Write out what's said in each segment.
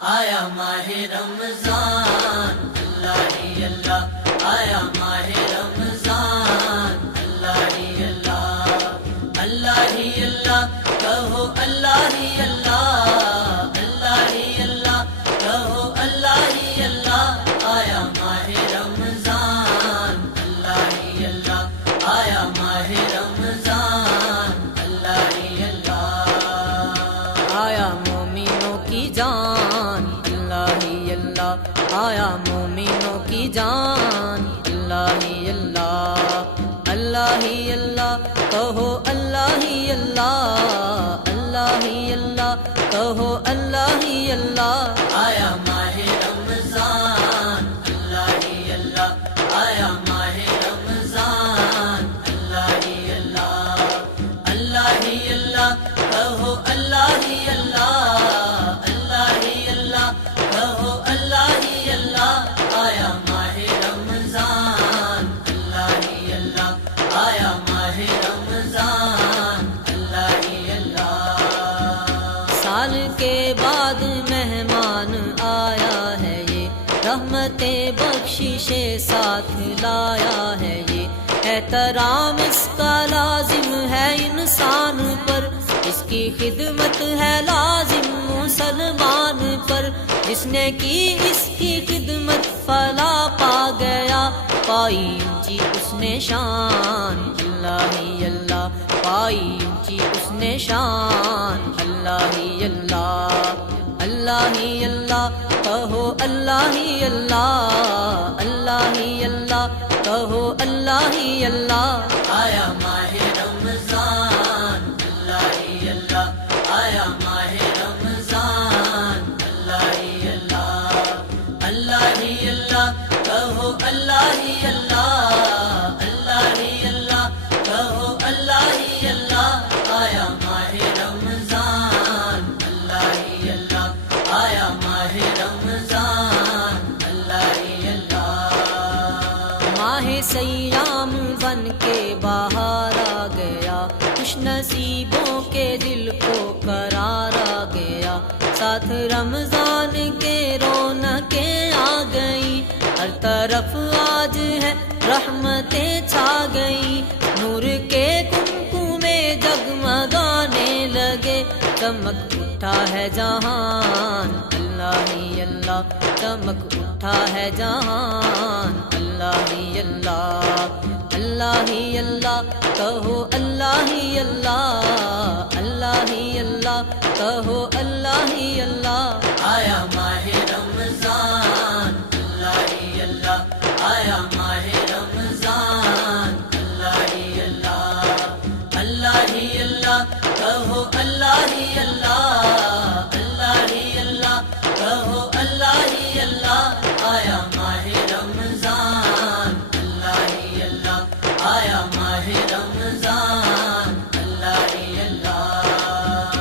آیا ماہ رمضان اللہ ہی اللہ، آیا ماہ رمضان اللہ ہی اللہ، اللہ ہی اللہ کہو اللہ ہی اللہ، اللہ ہی اللہ کہو اللہ ہی اللہ، آیا ماہ رمضان اللہ ہی اللہ، آیا ماہ رمضان اللہ ہی اللہ، آیا مومنوں کی جان اللہ ہی اللہ، آیا مومنوں کی جان اللہ ہی اللہ، اللہ ہی اللہ کہو اللہ ہی اللہ، اللہ ہی اللہ کہو اللہ ہی اللہ، آیا ماہ رمضان اللہ ہی اللہ، آیا ماہ رمضان اللہ ہی اللہ، اللہ ہی اللہ کہو اللہ ہی اللہ، اللہ ہی اللہ کہو اللہ ہی اللہ، آیا ماہ رمضان اللہ ہی اللہ، آیا ماہ رمضان اللہ ہی اللہ، سال کے بعد مہمان آیا ہے یہ، رحمتیں بخشش ساتھ لایا ہے یہ، احترام اس کا لازم ہے انسان پر، اس کی خدمت ہے لازم مسلمان پر، جس نے کی اس کی خدمت فلاح پا گیا، پائی اونچی اس نے شان اللہ ہی اللہ، پائی اونچی اس نے شان اللہ ہی اللہ، اللہ ہی اللہ کہو اللہ ہی اللہ، اللہ ہی اللہ کہو اللہ ہی اللہ، آیا ماہ رمضان اللہ ہی اللہ، آیا ماہ رمضان اللہ ہی اللہ، اللہ ہی اللہ کہو اللہ ہی اللہ، اللہ ہی اللہ کہو اللہ ہی اللہ، آیا ماہ رمضان اللہ ہی اللہ، آیا ماہ رمضان اللہ ہی اللہ، ماہ سیام بن کے باہر آ گیا، خوش نصیبوں کے دل کو قرار آ گیا، ساتھ رمضان کے رونقیں آ گئی، ہر طرف آج ہے رحمتیں چھا گئی، نور کے کنکو میں جگمگانے لگے، چمک اٹھا ہے جہان اللہ ہی اللہ، چمک اٹھا ہے جہان اللہ ہی اللہ، اللہ ہی اللہ کہو اللہ ہی اللہ، اللہ ہی اللہ کہو اللہ ہی اللہ، آیا ماہ رمضان اللہ ہی اللہ، آیا ماہ رمضان اللہ ہی اللہ، اللہ ہی اللہ کہو اللہ ہی اللہ، اللہ ہی اللہ کہو اللہ ہی اللہ، آیا ماہ رمضان اللہ ہی اللہ، آیا ماہ رمضان اللہ ہی اللہ،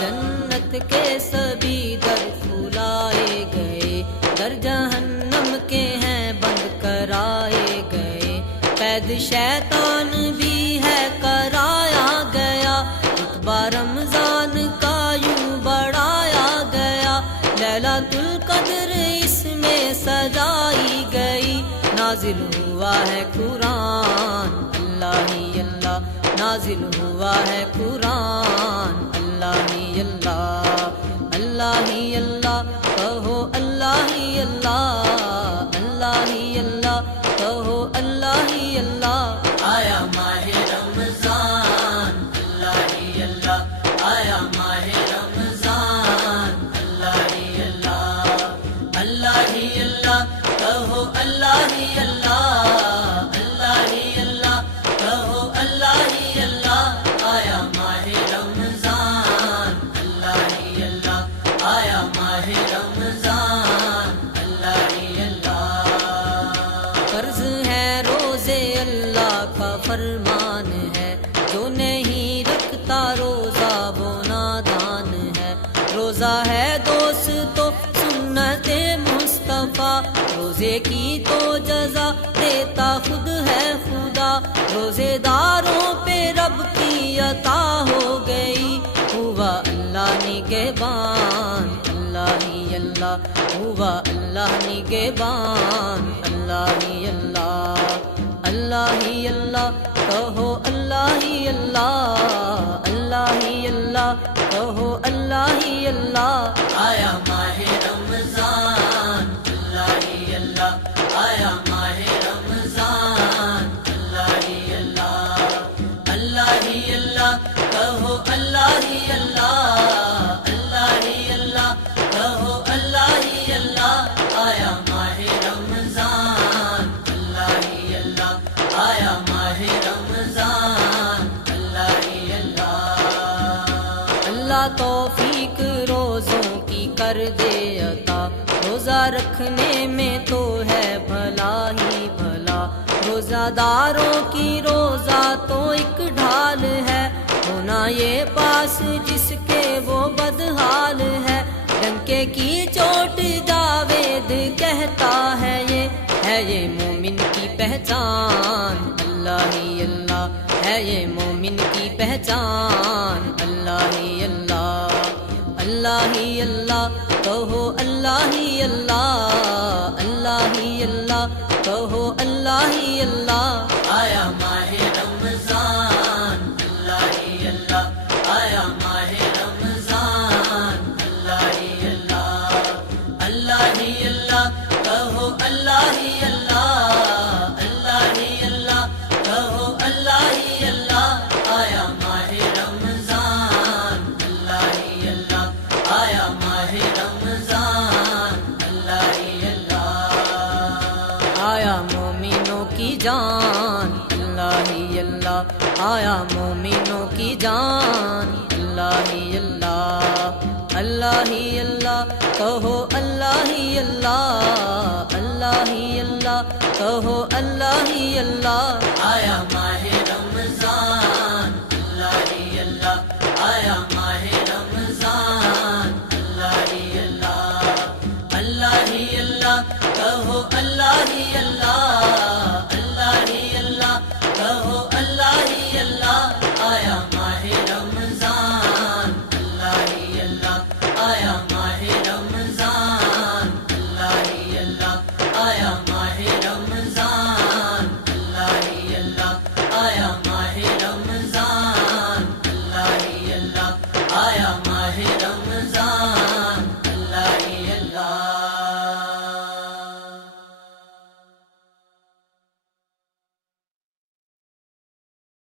جنت کے سبھی در کھلائے گئے، در جہنم کے ہیں بند کرائے گئے، قید شیطان بھی ہے کرایا گیا، رتبہ رمضان کا یوں بڑھایا گیا، لیلۃ القدر اس میں سجائی گئی، نازل ہوا ہے قرآن اللہ ہی اللہ، نازل ہوا ہے قرآن اللہ ہی اللہ، اللہ ہی اللہ کہو اللہ ہی اللہ، اللہ ہی اللہ کہو اللہ ہی اللہ، آیا ماہ رمضان اللہ ہی اللہ، آیا ماہ رمضان اللہ ہی اللہ، اللہ ہی اللہ کہو اللہ ہی اللہ، اللہ ہی اللہ کہو اللہ ہی اللہ، آیا ماہ رمضان اللہ ہی اللہ، آیا ماہ رمضان اللہ ہی اللہ، فرض ہے روزے اللہ کا فرمان ہے، جو نہیں رکھتا روزہ وہ نادان ہے، روزہ ہے دوست تو سنت مصطفیٰ، روزے کی تو جزا دیتا خود ہے خدا، روزے داروں پہ رب کی عطا ہو گئی، ہوا اللہ نگہبان اللہ ہی اللہ ہوا اللہ نگہبان اللہ ہی اللہ اللہ ہی اللہ کہو اللہ ہی اللہ اللہ ہی اللہ کہو اللہ ہی اللہ آیا ماہ رمضان اللہ ہی اللہ آیا ماہ رمضان اللہ ہی اللہ اللہ ہی اللہ کہو اللہ ہی اللہ اللہ ہی اللہ کہو اللہ ہی اللہ آیا ماہ رمضان اللہ ہی اللہ آیا ماہ رمضان اللہ ہی اللہ اللہ توفیق روزوں کی کر دے عطا روزہ رکھنے میں تو ہے بھلا ہی بھلا روزہ داروں کی روزہ تو ایک ڈھال ہے ہونا یہ پاس جس کے وہ بدحال ہے ڈنکے کی چوٹ جاوید کہتا ہے یہ مومن کی پہچان اللہ ہی اللہ ہے یہ مومن کی پہچان اللہ ہی اللہ اللہ ہی اللہ کہو اللہ ہی اللہ اللہ ہی اللہ کہو اللہ ہی اللہ آیا ماہ رمضان اللہ ہی اللہ آیا ماہ رمضان اللہ ہی اللہ اللہ ہی اللہ کہو اللہ ہی اللہ اللہ ہی اللہ کہو اللہ ہی اللہ آیا ماہ رمضان اللہ ہی اللہ آیا ماہ رمضان اللہ ہی اللہ آیا مومنوں کی جان اللہ ہی اللہ آیا مومنوں کی جان اللہ ہی اللہ اللہ ہی اللہ کہو اللہ ہی اللہ اللہ ہی اللہ کہو اللہ ہی اللہ آیا ماہ رمضان اللہ ہی اللہ آیا ماہ